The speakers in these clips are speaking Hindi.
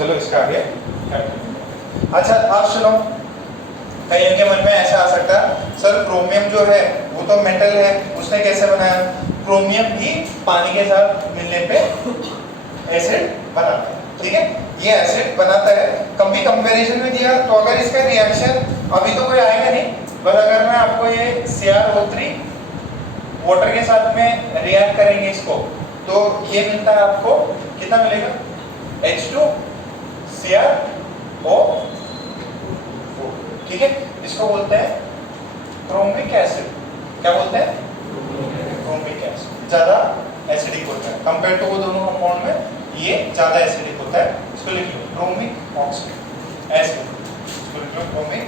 चलो इसका आगे करते। अच्छा आप सुनो, कहीं इनके मन में ऐसा आ सकता है सर क्रोमियम जो है वो तो मेटल है, उसने कैसे बनाया? क्रोमियम भी पानी के साथ मिलने पे एसिड बनाता है, ठीक है, ये एसिड बनाता है। कभी कंपैरिजन में दिया तो अगर इसका रिएक्शन अभी तो कोई आएगा नहीं, बस अगर मैं आपको ये CrO3 वाटर के साथ में रिएक्ट करेंगे इसको, तो ये मिलता है आपको कितना मिलेगा? H2CrO, ठीक है, इसको बोलते हैं क्रोमिक एसिड। क्या बोलते हैं? Chromic acid. ज्यादा एसिडिक होता है कंपेयर टू वो दोनों कंपाउंड में, ये ज्यादा एसिडिक होता है। इसको लिख लो क्रोमिक ऑक्साइड एसिड, इसको लिख लो क्रोमिक।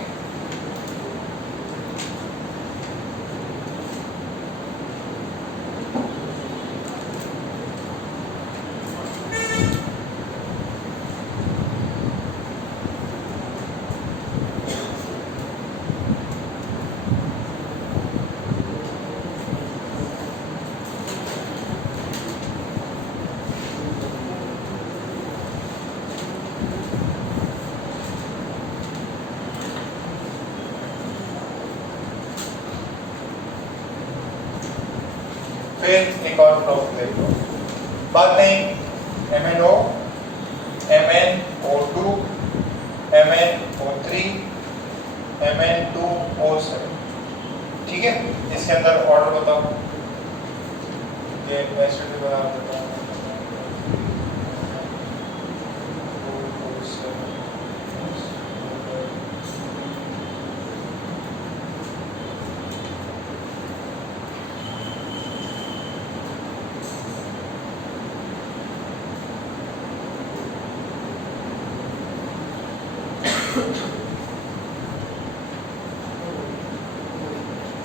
फिर एक और प्रॉब्लम देख लो, बात नहीं, MnO, MnO2, MnO3, Mn2O7, ठीक है, इसके अंदर ऑर्डर बताओ, ये एसिड बना बताओ।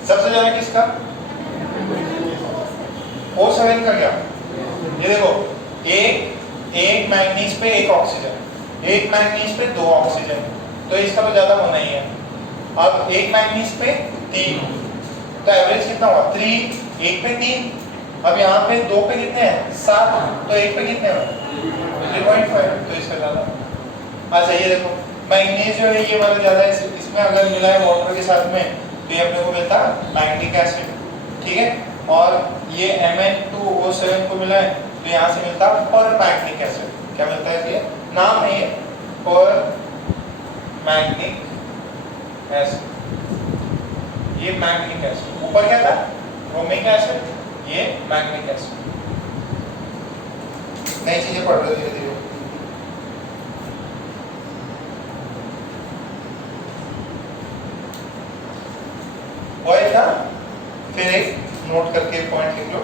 सबसे ज्यादा किसका? O7 का। क्या ये देखो, एक मैंगनीज पे एक ऑक्सीजन, एक मैंगनीज पे दो ऑक्सीजन, तो इसका तो ज्यादा होना ही है। अब एक मैंगनीज पे 3, तो एवरेज कितना हुआ? 3, एक पे 3। अब यहाँ पे दो पे कितने हैं? 7, तो एक पे कितने हुए? 3.5, तो इसका ज्यादा। अच्छा ये देखो, मैंगनीज जो है ये वाला ज्यादा है, इसमें अगर मिला है वाटर के साथ में तो ये अपने को मिलता है मैग्नीक एसिड, ठीक है, और ये Mn2O7 को मिला है तो यहाँ से मिलता है पर मैग्नीक एसिड। क्या मिलता है? ये नाम है, ये पर मैग्नीक एसिड, ये मैग्नीक एसिड। ऊपर क्या था? क्रोमिक एसिड, ये मैग्नीक एसिड। नई चीजें पढ़ रहे धीरे धीरे। ऑयल था, फिर एक नोट करके पॉइंट लिख लो।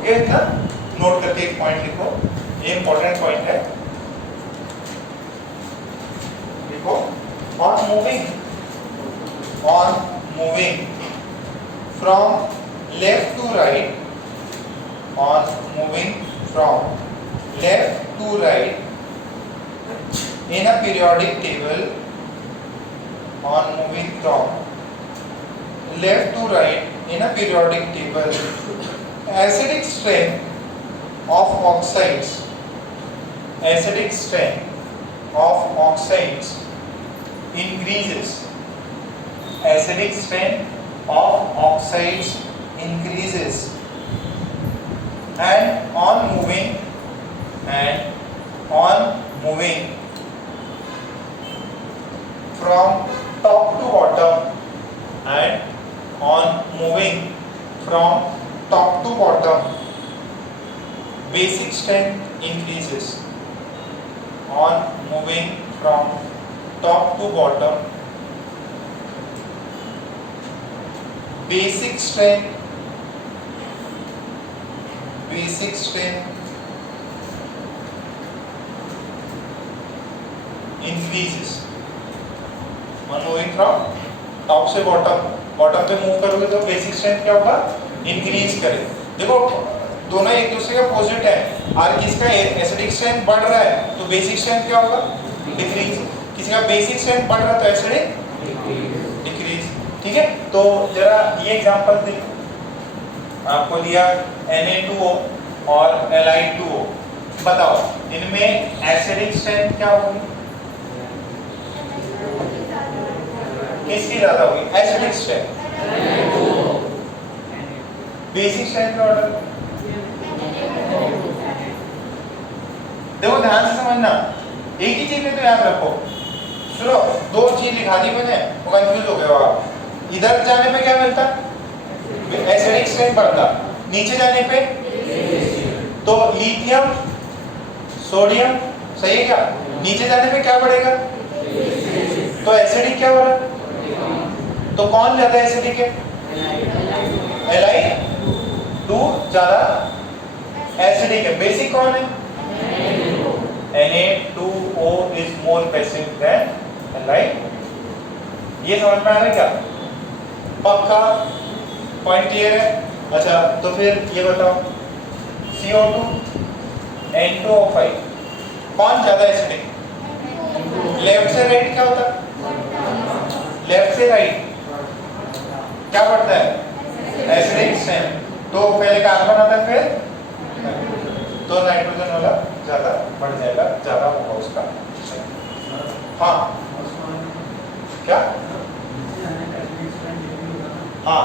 ओके था, नोट करके एक पॉइंट लिखो, ये इंपॉर्टेंट पॉइंट है। लिखो, on moving from left to right, on moving from left to right in a periodic table, on moving from left to right in a periodic table, acidic strength of oxides increases. Acidic strength of oxides increases, and on moving from top to bottom, and on moving from top to bottom, basic strength increases. On moving from top to bottom, basic strength increases. On moving from top से बॉटम, बॉटम पे मूव करोगे तो बेसिक स्ट्रेंथ क्या होगा, इंक्रीज करे। देखो दोनों एक दूसरे के अपोजिट है, और किसका एसिडिक स्ट्रेंथ बढ़ रहा है तो बेसिक स्ट्रेंथ क्या होगा, डिक्रीज। किसी का बेसिक स्ट्रेंथ बढ़ रहा है तो एसिडिक डिक्रीज। ठीक है, तो जरा ये एग्जांपल देखो, आपको दिया Na2O और Li2O, बताओ इनमें एसिडिक स्ट्रेंथ क्या होगी, किसकी ज्यादा होगी, एसिडिक स्ट्रेंथ। बेसिक स्ट्रेंथ का ऑर्डर देखो, ध्यान से समझना, एक ही चीज में तो याद रखो। सुनो, दो चीज लिखा दी मैंने, वो कंफ्यूज हो गए हो आप। इधर जाने पे क्या मिलता, एसिडिक स्ट्रेंथ बढ़ता, नीचे जाने पे तो लिथियम सोडियम, सही है क्या, नीचे जाने पे क्या बढ़ेगा, तो एसिडिक क्या हो रहा, तो कौन ज्यादा एसिडिक है, Li2 ज्यादा एसिडिक है। बेसिक कौन है, Na2O is more basic than Li। ये समझ में आ रहा है क्या, पक्का पॉइंट क्लियर है। अच्छा तो फिर ये बताओ CO2 N2O5 कौन ज्यादा एसिडिक, लेफ्ट से राइट क्या होता है, लेफ्ट से राइट क्या बढ़ता है, एसिडिक स्ट्रेंथ। तो पहले कार्बन आता है फिर तो नाइट्रोजन वाला ज्यादा बढ़ जाएगा, ज्यादा होगा उसका। हाँ क्या, हाँ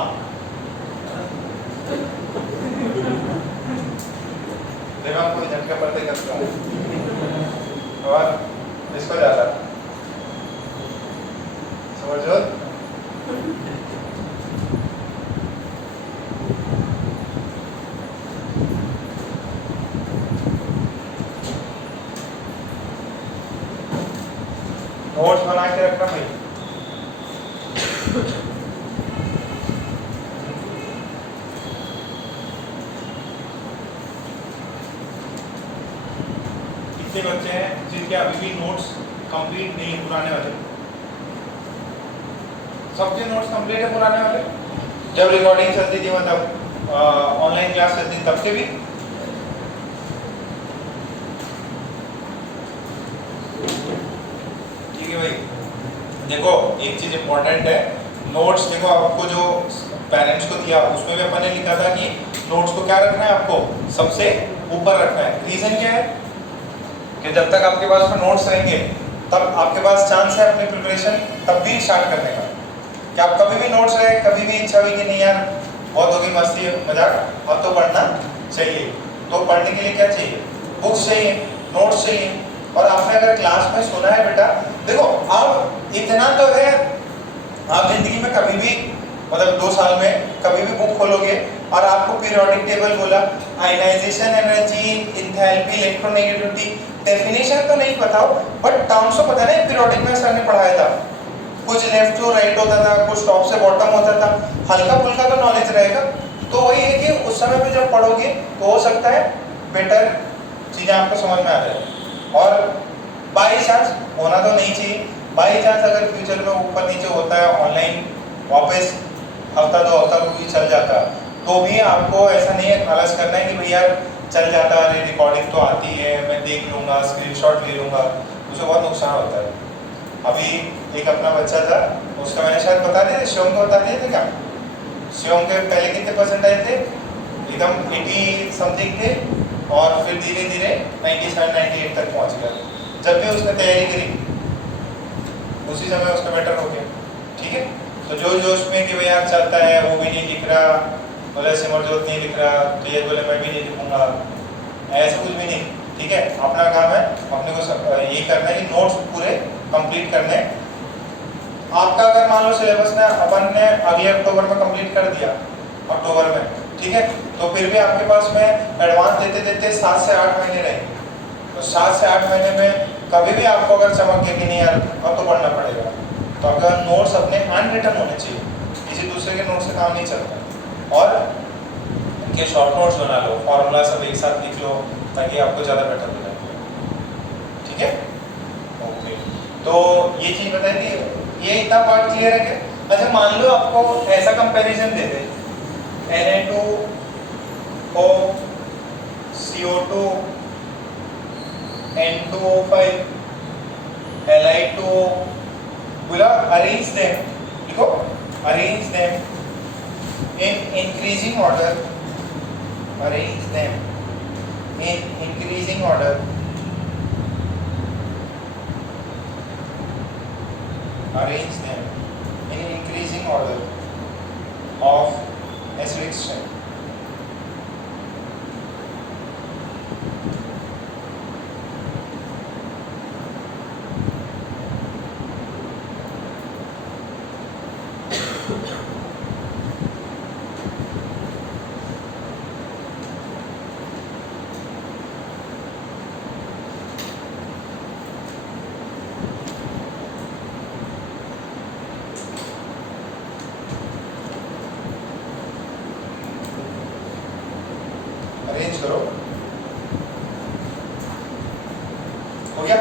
देखो आपको झटका पड़ते करता हूँ और इसको ज्यादा समझो। नोट्स बना के रखना भाई। कितने बच्चे हैं जिनके अभी भी नोट्स कंप्लीट नहीं है, पुराने वाले, सबके नोट्स कंप्लीट है पुराने वाले, जब रिकॉर्डिंग चलती थी मतलब ऑनलाइन क्लास चलती थी तब के भी। ठीक है भाई, देखो एक चीज इंपॉर्टेंट है, नोट्स देखो आपको जो पेरेंट्स को दिया उसमें भी अपन ने लिखा था कि नोट्स को क्या रखना है, आपको सबसे ऊपर रखना है। रीजन क्या है कि जब तक आपके पास में नोट्स रहेंगे तब आपके पास चांस है अपनी प्रिपरेशन तब भी स्टार्ट करने का। कि आप कभी भी नोट्स रहे, कभी भी इच्छा हुई कि नहीं यार बहुत होगी मस्ती मजाक, अब तो पढ़ना चाहिए, तो पढ़ने के लिए क्या चाहिए, बुक्स चाहिए, नोट्स चाहिए। और आपने अगर क्लास में सुना है बेटा, देखो अब इतना तो है, आप जिंदगी में कभी भी मतलब 2 साल में कभी भी बुक खोलोगे और आपको पीरियोडिक टेबल बोला, ionisation energy, enthalpy, electronegativity, definition तो नहीं पता हो बट टर्म्स तो पता है, पीरियोडिक में सर ने पढ़ाया था, कुछ लेफ्ट टू राइट होता था, कुछ टॉप से बॉटम होता था, हल्का फुल्का तो नॉलेज रहेगा। तो वही है कि उस समय पे जब पढ़ोगे तो हो सकता है बेटर चीजें आपको समझ में आ जाए। और बाई चांस होना तो नहीं चाहिए, बाई चांस अगर फ्यूचर में ऊपर नीचे होता है, ऑनलाइन वापस हफ्ता 2 हफ्ता भी चल जाता, तो भी आपको ऐसा नहीं है आलस करना है कि भैया चल जाता, अरे रिकॉर्डिंग तो आती है, मैं देख लूँगा, स्क्रीनशॉट ले लूँगा, उससे बहुत नुकसान होता है। अभी एक अपना बच्चा था, उसका मैंने शायद बता दिया था, शिवम को बता दिए थे क्या, शिवम के पहले कितने परसेंट आए थे, एकदम 80 समथिंग थे, और फिर धीरे धीरे 97 98 तक पहुंच गया। जब भी उसने तैयारी करी उसी समय उसका बेटर हो गया। ठीक है, तो जो जोश में कि भाई यार चलता है वो भी नहीं लिख रहा, बोले सिमरजोत नहीं लिख रहा, तो ये बोले मैं भी नहीं लिखूंगा, ऐसा कुछ भी नहीं। ठीक है, अपना काम है, अपने को ये करना है कि नोट्स पूरे कंप्लीट करने। आपका अगर मान लो सिलेबस ने अपन ने अगले अक्टूबर में कंप्लीट कर दिया, अक्टूबर में, ठीक है, तो फिर भी आपके पास में एडवांस देते देते 7 से 8 महीने रहेंगे। तो 7 से 8 महीने में कभी भी आपको अगर चमक गया कि नहीं यार अब तो पढ़ना पड़ेगा, तो आपका नोट्स अपने हैंड रिटन होने चाहिए, किसी दूसरे के नोट से काम नहीं चलता। और इनके शॉर्ट नोट्स बना लो, फॉर्मूला सब एक साथ लिख लो, ताकि आपको ज़्यादा बेटर हो जाए। ठीक है, ओके, तो ये चीज़ बताइए, ये इतना पार्ट क्लियर है क्या? अच्छा मान लो आपको ऐसा कंपैरिजन दे दे Na2O CO2 N2O5 Li2O, बोला अरेंज देम, देखो arrange them in increasing order, arrange them in increasing order, arrange them in increasing order of acidic strength. Arrange करो, हो गया?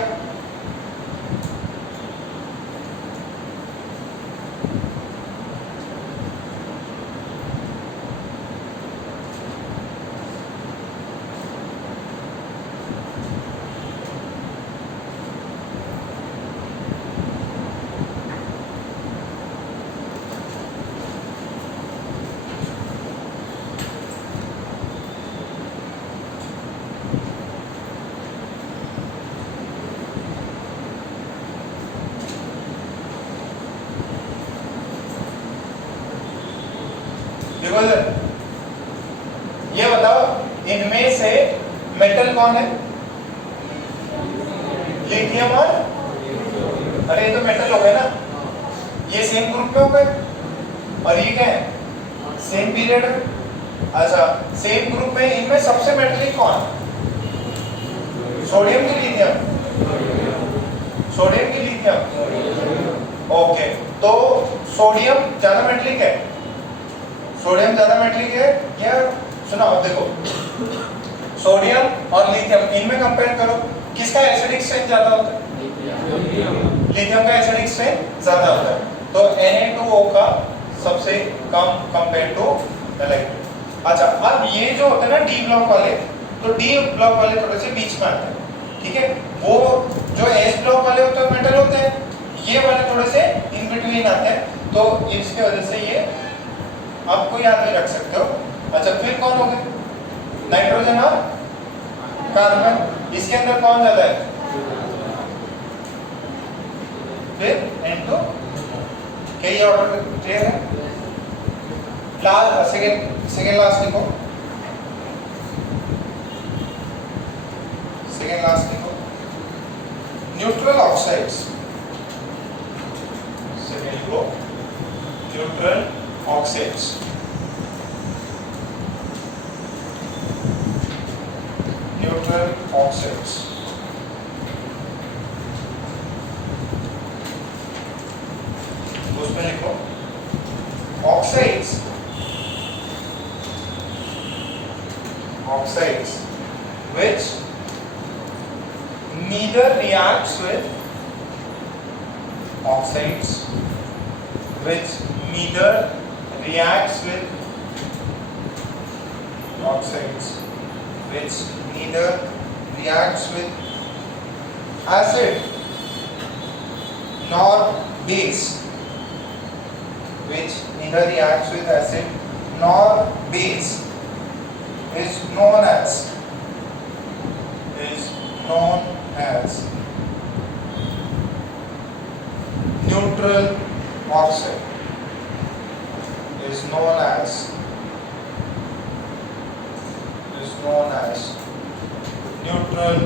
ये बताओ इनमें से मेटल कौन है? लिथियम और, अरे ये तो मेटल हो गए ना, ये सेम ग्रुप में हो गए, और ये क्या है? सेम पीरियड है। अच्छा सेम ग्रुप में इनमें सबसे मेटलिक कौन? सोडियम की लिथियम? सोडियम की लिथियम। ओके, तो सोडियम ज्यादा मेटलिक है, सोडियम ज्यादा मेटलिक है या? सुनो अब देखो, सोडियम और लिथियम इनमें कंपेयर करो, किसका एसिडिक स्ट्रेंथ ज्यादा होता है? लिथियम का एसिडिक स्ट्रेंथ ज्यादा होता है, तो Na2O का सबसे कम कंपेयर टू Li2। अच्छा अब ये जो होता है ना डी ब्लॉक वाले, तो डी ब्लॉक वाले थोड़े से बीच में आते हैं, ठीक है? वो जो एस ब्लॉक वाले होते हैं मेटल होते हैं, ये वाले थोड़े से इन बिटवीन आते हैं, तो इसके वजह से ये आपको याद नहीं रख सकते हो। अच्छा फिर कौन हो गए? नाइट्रोजन और कार्बन, इसके अंदर कौन ज्यादा है? फिर N2, कई ऑर्डर क्लियर है? लास्ट सेकेंड लास्ट लिखो, सेकेंड लास्ट लिखो, न्यूट्रल ऑक्साइड्स, सेकेंड लिखो न्यूट्रल ऑक्साइड्स। न्यूट्रल ऑक्साइड्स उसमें लिखो oxides, oxides which neither reacts with, oxides which neither reacts with, oxides which neither reacts with acid nor base, which neither reacts with acid nor base, is known as neutral oxide, is known as neutral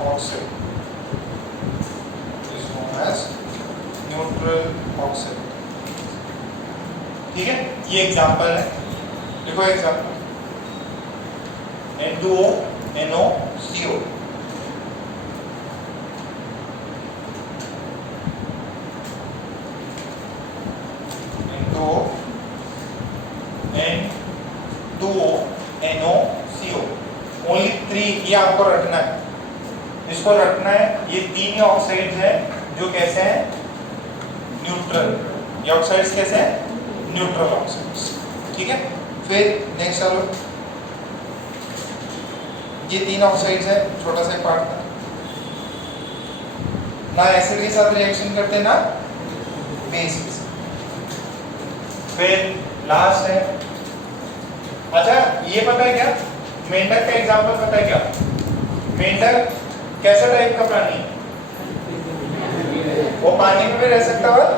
oxide, is known as neutral oxide। ठीक है, ये एग्जांपल है, देखो example N2O NOCO, N2O NOCO, only 3, ये आपको रटना है, इसको रटना है। ये तीन ऑक्साइड्स हैं जो कैसे हैं? न्यूट्रल। ये ऑक्साइड्स कैसे हैं? Neutral oxides. ठीक है, फिर नेक्स्ट चलो, ये 3 ऑक्साइड्स है, छोटा सा पार्ट था, ना एसिड के साथ रिएक्शन करते ना बेस के साथ। फिर लास्ट है, अच्छा ये पता है क्या, मेंढक का एग्जांपल पता है क्या? मेंढक कैसा टाइप का प्राणी है? वो पानी में भी रह सकता है और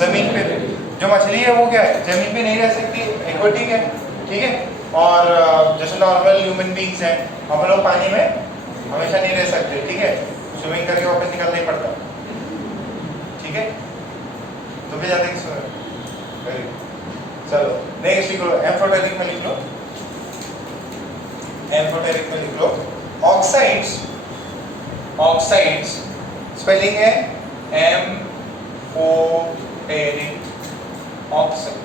जमीन पे भी। जो मछली है वो क्या है, जमीन पे नहीं रह सकती, एक्वेटिक है। ठीक है, और जैसे नॉर्मल ह्यूमन बीइंग्स हैं, हम लोग पानी में हमेशा नहीं रह सकते। ठीक है, स्विमिंग करके वापस निकलना ही पड़ता। ठीक है, तो भी जाते हैं वेरी गुड। चलो नेक्स्ट लिख लो, एम्फोटेरिक में लिख लो, एम्फोटेरिक में लिख लो ऑक्साइड्स। ऑक्साइड्स स्पेलिंग है एम्फोटेरिक ऑक्साइड।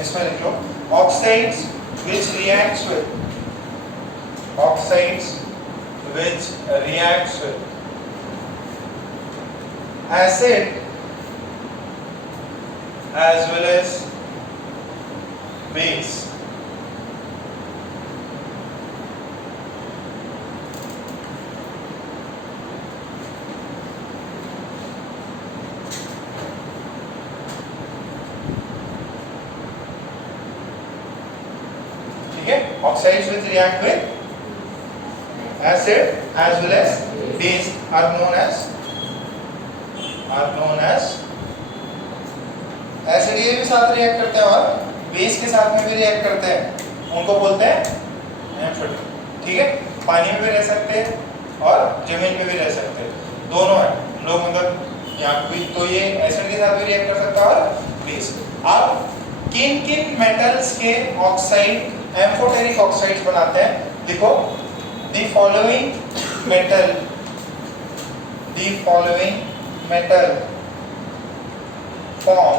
इसमें लिख लो oxides which reacts with, oxides which reacts with acid as well as base. Oxides which react with acid as well as base are known as acid ये भी साथ रिएक्ट करते हैं और बेस के साथ में भी रिएक्ट करते हैं, उनको बोलते हैं एम्फोटेरिक। ठीक है, पानी में भी रह सकते हैं और जमीन पे भी रह सकते हैं, दोनों है लोग, मतलब यहाँ भी तो ये एसिड के साथ भी रिएक्ट कर सकता है और बेस। अब किन किन मेटल्स के ऑक्साइड एम्फोटेरिक ऑक्साइड्स बनाते हैं? देखो, the following metal form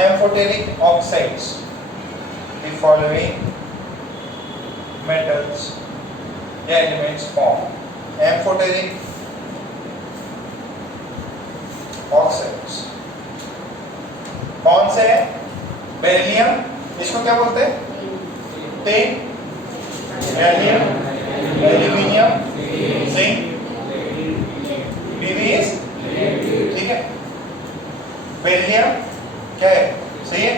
amphoteric oxides. The following metals या एलिमेंट्स फॉर्म एम्फोटेरिक ऑक्साइड्स। कौन से हैं? बेरिलियम, इसको क्या बोलते हैं? Tin, gallium, aluminium, zinc, PVS. ठीक है, बेरिलियम क्या है? सही है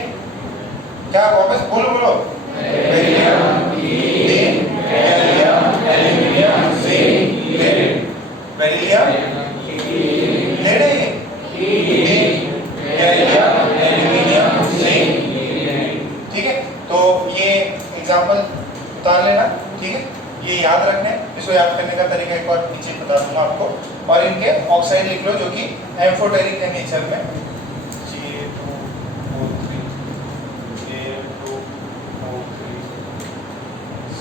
क्या? वापस बोलो बोलो, beryllium, tin, gallium, aluminium, zinc, lead. Beryllium, lead है, ठीक है। तो ये एग्जांपल उतार लेना, ठीक है, ये याद रखना है। इसको याद करने का तरीका एक बार नीचे बता दूंगा आपको, और इनके ऑक्साइड लिख लो जो कि एम्फोटेरिक है नेचर में।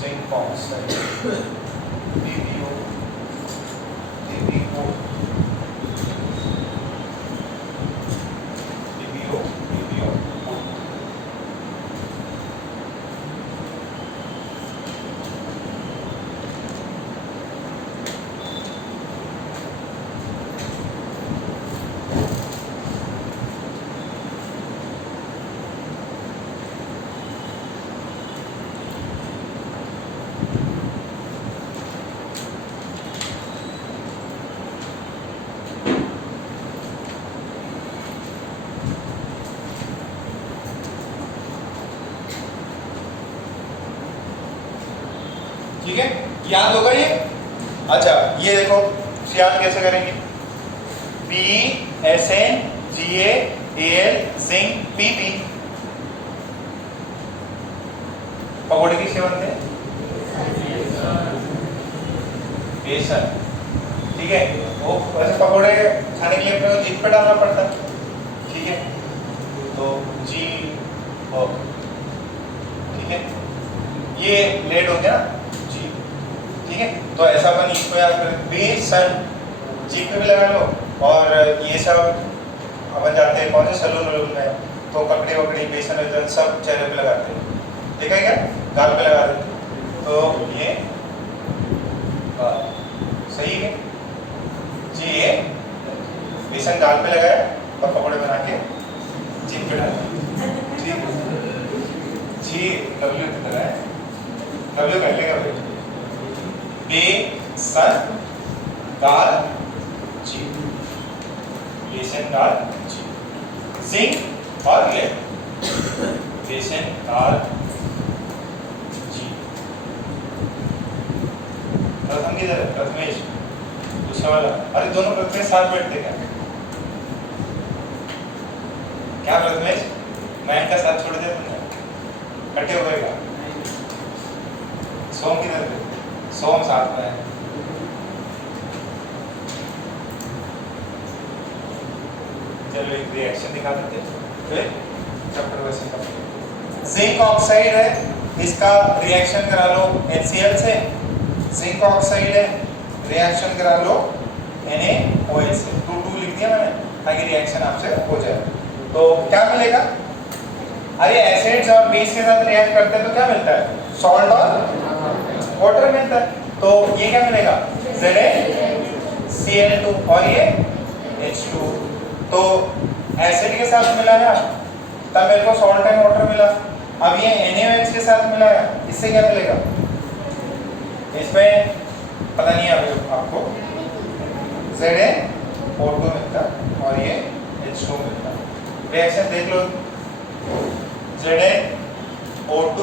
जिंक ऑक्साइड, PbO, PbO, ठीक है, याद होगा ये। अच्छा ये देखो याद कैसे करेंगे, PSNGAAL जिंक Pb। पकौड़े किससे बनते हैं? बेसन। ठीक है, वो वैसे पकौड़े खाने के लिए अपने को जीभ पे डालना पड़ता है। ठीक है, तो जी ओ, ठीक है, ये लेट हो गया जी। ठीक है, तो ऐसा अपन इसको याद करें, बेसन जीभ पे भी लगा लो, और ये सब अपन जाते हैं कौन से सैलून में, तो ककड़ी वकड़ी बेसन वेसन सब चेहरे पे लगाते हैं। देखा है क्या? गाल पे लगा देते। तो ये सही है जी। ये बेसन दाल पे लगाया और पकौड़े बना के जीप पे डाला जी। जी डब्ल्यू की तरह है, डब्ल्यू कर लेगा भाई। बेसन दाल जी, बेसन दाल जी। जिंक और ले बेसन दाल जी। प्रथम किधर है? प्रथमेश दूसरा वाला। अरे दोनों प्रथमेश साथ बैठते क्या प्रथमेश? मैं का साथ छोड़ दिया तुमने, कटे हो गएगा। सोम किधर है? सोम साथ में है। चलो एक रिएक्शन दिखा देते हैं फिर चैप्टर वैसे का। जिंक ऑक्साइड है, इसका रिएक्शन करा लो HCl से। जिंक ऑक्साइड है, रिएक्शन करा लो NaOH से। 2 लिख दिया मैंने ताकि रिएक्शन आपसे हो जाए। तो क्या मिलेगा? अरे एसिड्स और बेस के साथ रिएक्ट करते हैं तो क्या मिलता है? सॉल्ट और वाटर मिलता है। तो ये क्या मिलेगा? ZaCl2 और ये H2। तो एसिड के साथ मिलाया तब मेरे को सॉल्ट एंड वाटर मिला। अब ये NaOH के साथ मिलाया, इससे क्या मिलेगा? इसमें पता नहीं है अभी आपको, ZaO2 मिलता और ये H2 मिलता। रिएक्शन देख लो, ZaO2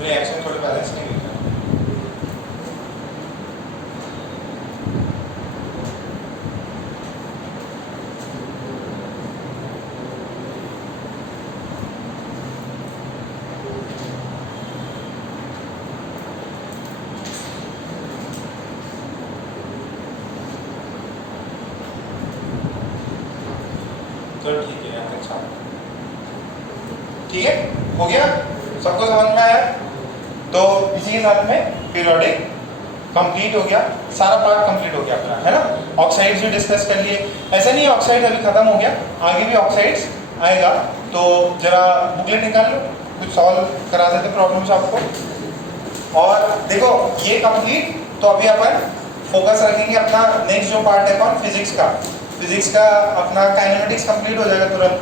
रिएक्शन थोड़ी बैलेंस नहीं मिलता। चलो ठीक है, अच्छा ठीक है, हो गया, सबको समझ में आया? तो इसी के साथ में पीरियोडिक कंप्लीट हो गया, सारा पार्ट कंप्लीट हो गया अपना, है ना। ऑक्साइड्स भी डिस्कस कर लिए। ऐसा नहीं ऑक्साइड अभी खत्म हो गया, आगे भी ऑक्साइड्स आएगा। तो जरा बुकलेट निकाल लो, कुछ सॉल्व करा देते प्रॉब्लम्स आपको। और देखो ये कंप्लीट, तो अभी अपन फोकस रखेंगे अपना नेक्स्ट जो पार्ट है कौन? फिजिक्स का। फिजिक्स का अपना काइनेमेटिक्स कंप्लीट हो जाएगा तुरंत,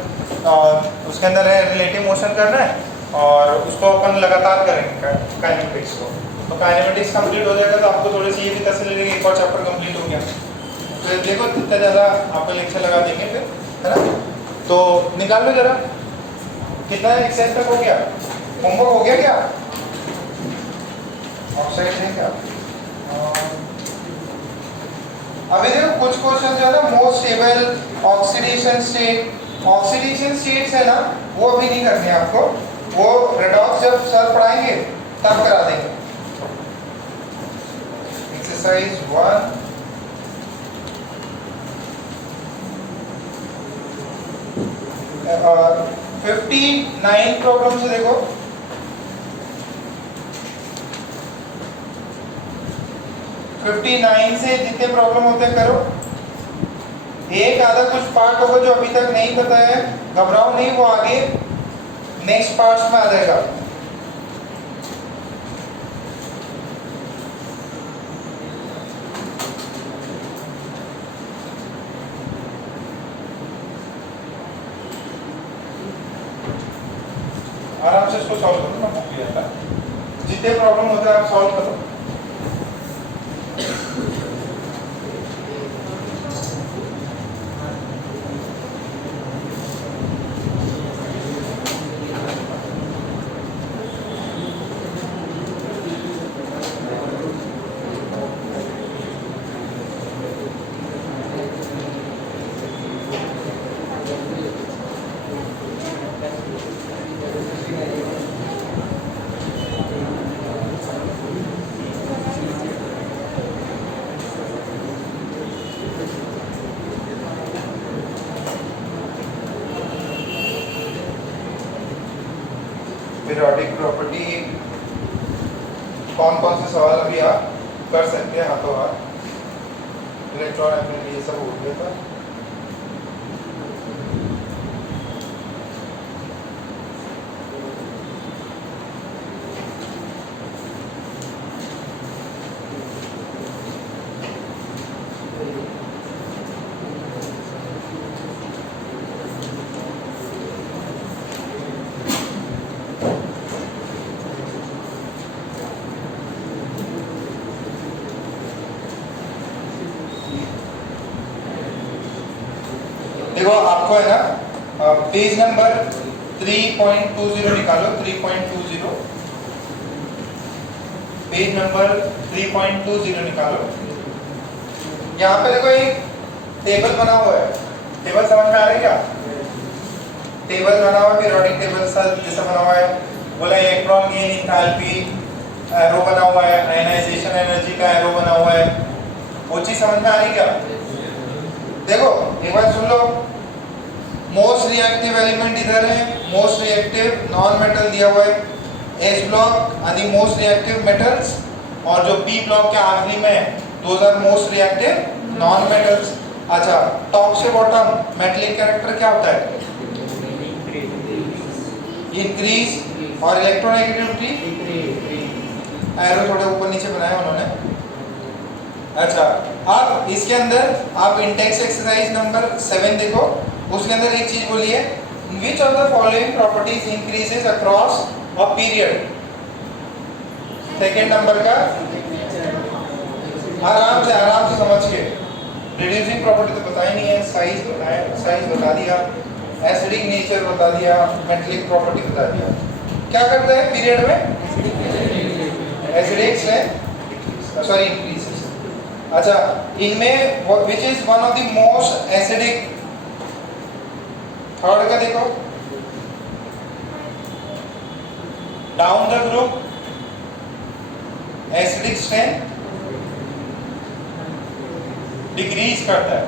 और उसके अंदर है रिलेटिव मोशन करना है और उसको अपन लगातार करेंगे काइनेमेटिक्स को। तो काइनेमेटिक्स कंप्लीट हो जाएगा तो आपको थोड़ी सी ये भी तसल्ली लगेगी, एक और चैप्टर कंप्लीट हो गया। फिर देखो कितना ज़्यादा आपको लेक्चर लगा देंगे फिर, है ना। तो निकाल लो जरा, कितना एक्सरसाइज तक हो गया? होमवर्क हो गया क्या? ऑक्साइड है क्या? अभी देखो कुछ क्वेश्चन जो है ना, मोस्ट स्टेबल, ऑक्सीडेशन स्टेट्स है ना, वो अभी नहीं करने आपको, वो रेडॉक्स जब सर पढ़ाएंगे तब करा देंगे। एक्सरसाइज 1 59 प्रॉब्लम से देखो, 59 से जितने प्रॉब्लम होते हैं करो। एक आधा कुछ पार्ट होगा जो अभी तक नहीं पता है, घबराओ नहीं, वो आगे नेक्स्ट पार्ट्स में आ जाएगा। आराम से इसको सॉल्व करो, मैं बुक लिया था। जितने प्रॉब्लम होते हैं आप सॉल्व करो। पीरियोडिक प्रॉपर्टी कौन कौन से सवाल अभी आप कर सकते हैं हाथों हाथ? इलेक्ट्रॉन एफिनिटी ये सब हो गया था। आपको है ना पेज नंबर 3.20 निकालो, 3.20, पेज नंबर 3.20 निकालो। यहाँ पे देखो एक टेबल बना हुआ है, टेबल समझ में आ रही है क्या? टेबल बना हुआ है, पीरियोडिक टेबल जैसा बना हुआ है, बोला इलेक्ट्रॉन गेन एंथैल्पी एरो बना हुआ है, आयनाइजेशन एनर्जी का एरो बना हुआ है, वो चीज समझ में आ रही क्या? देखो एक बार सुन लो, मोस्ट रिएक्टिव एलिमेंट इधर है, मोस्ट रिएक्टिव नॉन मेटल दिया हुआ है, एस ब्लॉक आदि मोस्ट रिएक्टिव मेटल्स, और जो पी ब्लॉक के आखिरी में है those are most reactive non metals. अच्छा, टॉप से बॉटम मेटलिक कैरेक्टर क्या होता है? इंक्रीज, और इलेक्ट्रोनेगेटिविटी एरो थोड़े ऊपर नीचे बनाया उन्होंने। अच्छा, अब इसके अंदर आप इंडेक्स एक्सरसाइज नंबर 7 देखो, उसके अंदर एक चीज बोली है, which of the following properties increases across a period. Second number का आराम से समझ के, रिड्यूसिंग प्रॉपर्टी तो पता ही नहीं है, साइज बताया, साइज बता दिया, एसिडिक नेचर बता दिया, मेटलिक प्रॉपर्टी बता दिया। क्या करता है पीरियड में? एसिडिक से सॉरी इंक्रीजेस। अच्छा, इनमें which is one of the most acidic, third का देखो, down the group acidic strength decrease करता है,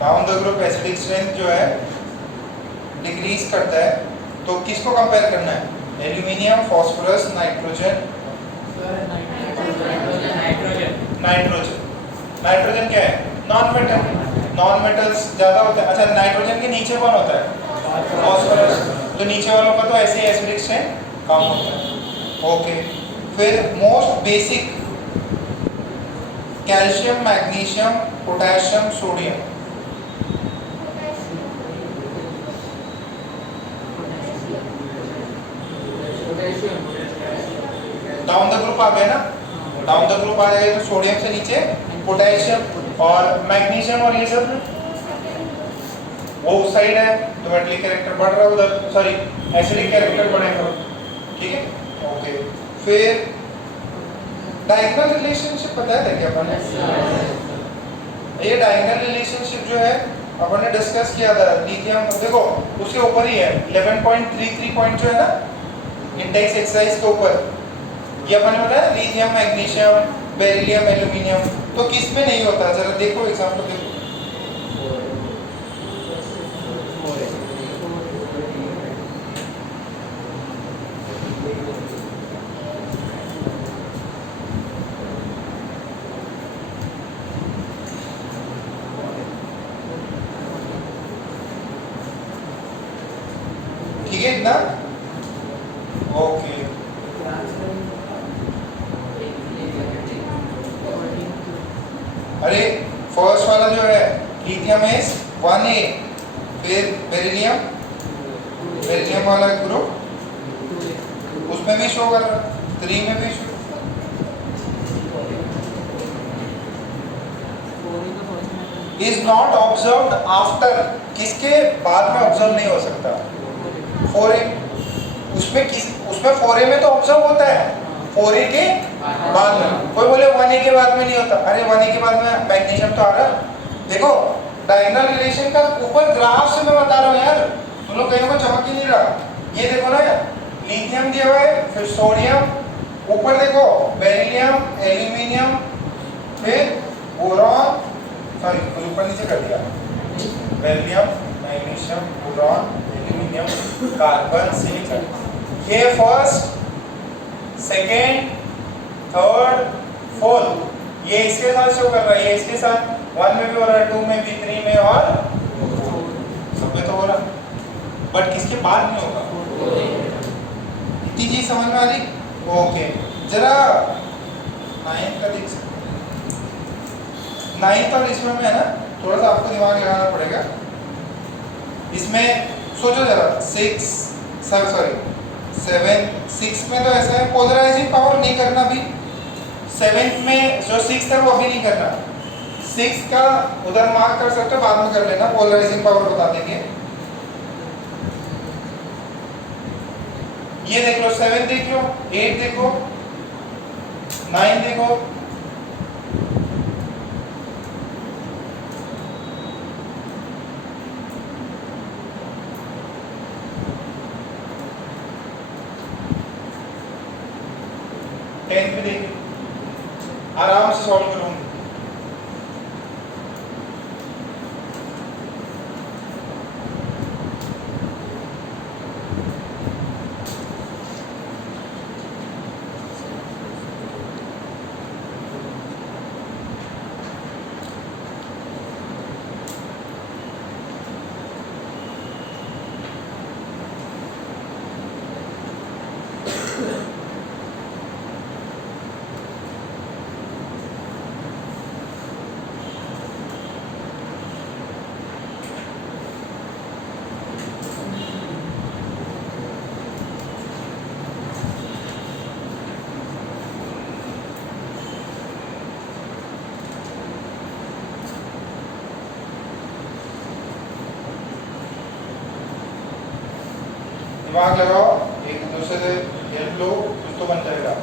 down the group acidic strength जो है डिक्रीज करता है। तो किसको कंपेयर करना है? Aluminium, phosphorus, nitrogen. नाइट्रोजन क्या है? नॉन मेटल, नॉन मेटल्स ज्यादा होता है। अच्छा, नाइट्रोजन के नीचे कौन होता है? फास्फोरस, तो नीचे वालों का तो ऐसे एसिडिक स्ट्रेंथ कम होता है। ओके, फिर most basic calcium, magnesium, potassium, sodium. Down the group आ गए ना, डाउन द ग्रुप आ जाएगा तो सोडियम से नीचे पोटेशियम और मैग्नीशियम, और ये सब वो उस साइड है तो मेटलिक कैरेक्टर बढ़ रहा है उधर, सॉरी एसिडिक कैरेक्टर बढ़ेगा। ठीक है, ओके। फिर डायगोनल रिलेशनशिप पता है क्या अपन ने? ये डायगोनल रिलेशनशिप जो है अपन ने डिस्कस किया था, लिथियम देखो उसके ऊपर ही है, 11.33 पॉइंट जो है ना इंडेक्स एक्सरसाइज के ऊपर, ये अपन ने बताया लिथियम, मैग्नीशियम, बेरिलियम, एल्यूमिनियम। तो किस में नहीं होता? जरा देखो एग्जांपल देखो, ठीक है इतना? ओके, अरे फर्स्ट वाला जो है लिथियम इज 1A, फिर बेरिलियम, बेरिलियम वाला ग्रुप उसमें भी शो कर रहा है, 3 में भी show. Is not observed after, किसके बाद में ऑब्जर्व नहीं हो सकता? 4A, उसमें 4A में तो ऑब्जर्व होता है, 4A के बाद में। कोई बोले 1A के बाद में नहीं होता, अरे 1A के बाद में मैग्नीशियम तो आ रहा है। देखो डायगोनल रिलेशन का ऊपर ग्राफ से मैं बता रहा हूँ यार, तुम लोग कहीं को चमक ही नहीं रहा। ये देखो ना, लिथियम दिया हुआ है, फिर सोडियम, ऊपर देखो बेरिलियम, एल्यूमिनियम, फिर बोरॉन, सॉरी ऊपर नीचे कर दिया, beryllium, magnesium, boron, aluminium, carbon, silicon. ये फर्स्ट, सेकेंड, थर्ड, फोर्थ, ये इसके साथ शो कर रहा है, ये इसके साथ 1 में भी हो रहा है, 2 में भी, 3 में, और सब में तो हो रहा, बट किसके बाद में होगा? इतनी चीज समझ में आ रही? ओके, जरा 9 का देख सकते, 9 और इसमें है ना, थोड़ा सा आपको दिमाग लगाना पड़ेगा। इसमें सोचो जरा, 6 में तो ऐसा है पोलराइजिंग पावर नहीं करना भी, 7th में जो 6th है वो अभी नहीं करना, 6 का उधर मार्क कर सकते हो, बाद में कर लेना, पोलराइजिंग पावर बता देंगे। ये देख लो 7 देख लो, 8 देखो, 9 देखो, टेंथ भी देखिए, आराम से सॉल्व करूंगी। दिमाग लगाओ, एक दूसरे से हेल्प लो, कुछ तो बन जाएगा।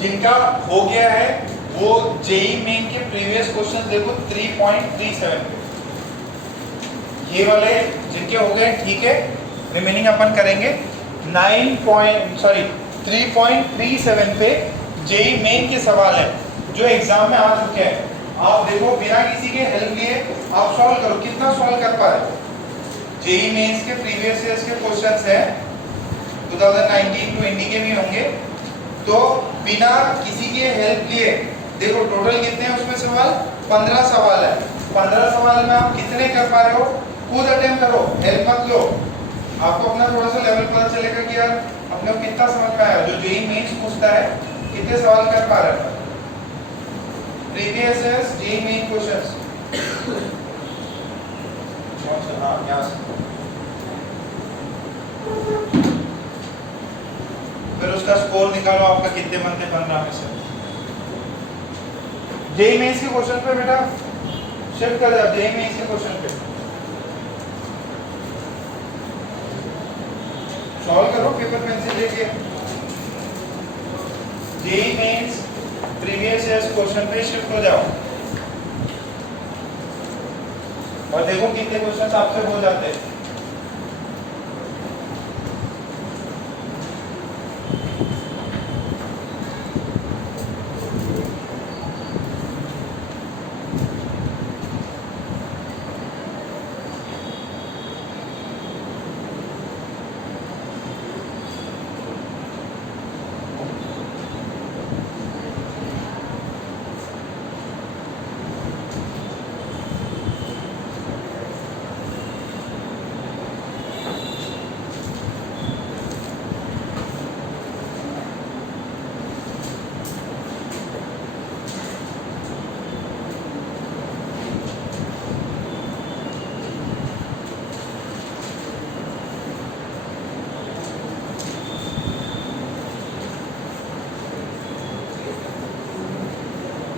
जिनका हो गया है वो जेई मेन के प्रीवियस क्वेश्चन देखो 3.37 पे, ये वाले जिनके हो गए ठीक है, रिमेनिंग अपन करेंगे 3.37 पे जेई मेन के सवाल है जो एग्जाम में आ चुके हैं। आप देखो बिना किसी के हेल्प लिए आप सॉल्व करो, कितना सॉल्व कर पा रहे। जेई मेंस के प्रीवियस ईयर्स के क्वेश्चंस हैं 2019-20 के भी होंगे, तो बिना किसी के हेल्प लिए देखो टोटल कितने हैं उसमें सवाल, 15 सवाल है। 15 सवाल में आप कितने कर पा रहे हो, खुद अटेम्प्ट करो, हेल्प मत लो। आपको अपना थोड़ा सा लेवल पता चलेगा कि यार अपने को कितना समझ में आया। जो जेईई मेंस पूछता है कितने सवाल कर पा रहे हैं, previous years JEE main questions कौन सा, हाँ यहाँ से, फिर उसका स्कोर निकालो आपका कितने बनते 15 में से। जेईई मेंस के क्वेश्चन पे बेटा शिफ्ट कर जाओ, जेईई मेंस के क्वेश्चन पे सॉल्व करो पेपर पेंसिल लेके। JEE Mains previous years question पे शिफ्ट हो जाओ और देखो कितने क्वेश्चंस आपसे हो जाते हैं।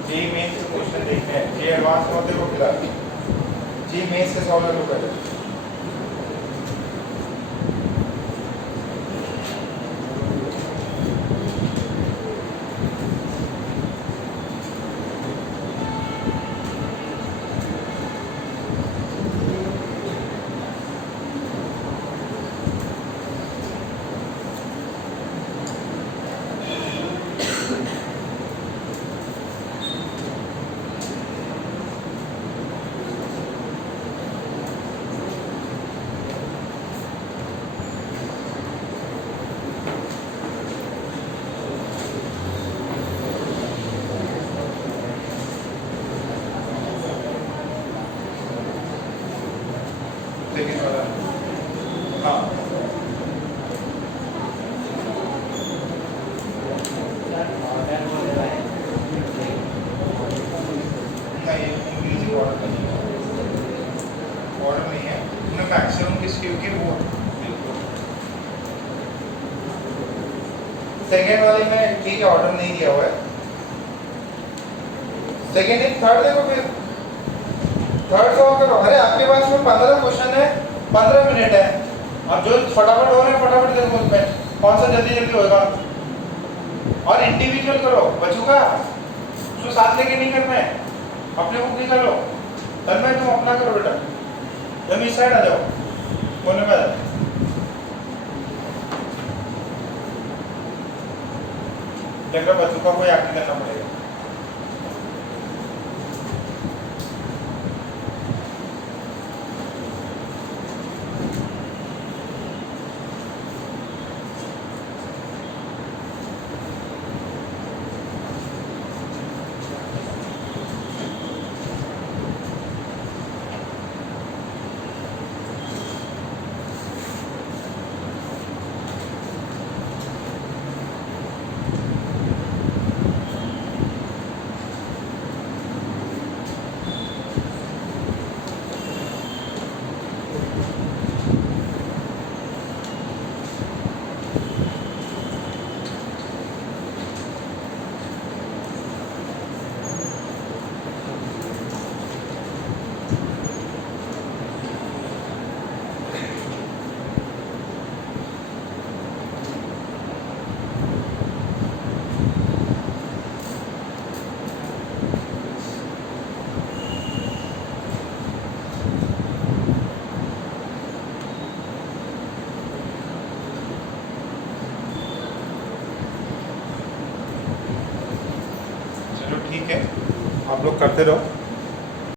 जेईई मेंस के क्वेश्चन देखते हैं, जेईई एडवांस में होते हो फिलहाल, जेईई मेंस के सवाल लो पहले। सेकंड वाला, हाँ नहीं इंग्लिश ऑर्डर नहीं है, ऑर्डर नहीं है उन्हें मैक्सिमम किस क्योंकि वो सेकेंड वाले में ठीक है ऑर्डर नहीं दिया हुआ है। सेकेंड थर्ड देखो फिर थर्ड सॉल्व करो। अरे आपके पास में 15 क्वेश्चन है, 15 मिनट है, अब जो फटाफट हो रहे हैं फटाफट देखो उसमें कौन सा जल्दी जल्दी होगा। और इंडिविजुअल करो, बचूगा उसको साथ लेके नहीं करना है, अपने बुक निकालो, तब में तुम अपना करो बेटा। तुम इस साइड आ जाओ, कोने में आ जाओ। देखो बच्चों का कोई एक्ट करना पड़ेगा। ठीक है, आप लोग करते रहो।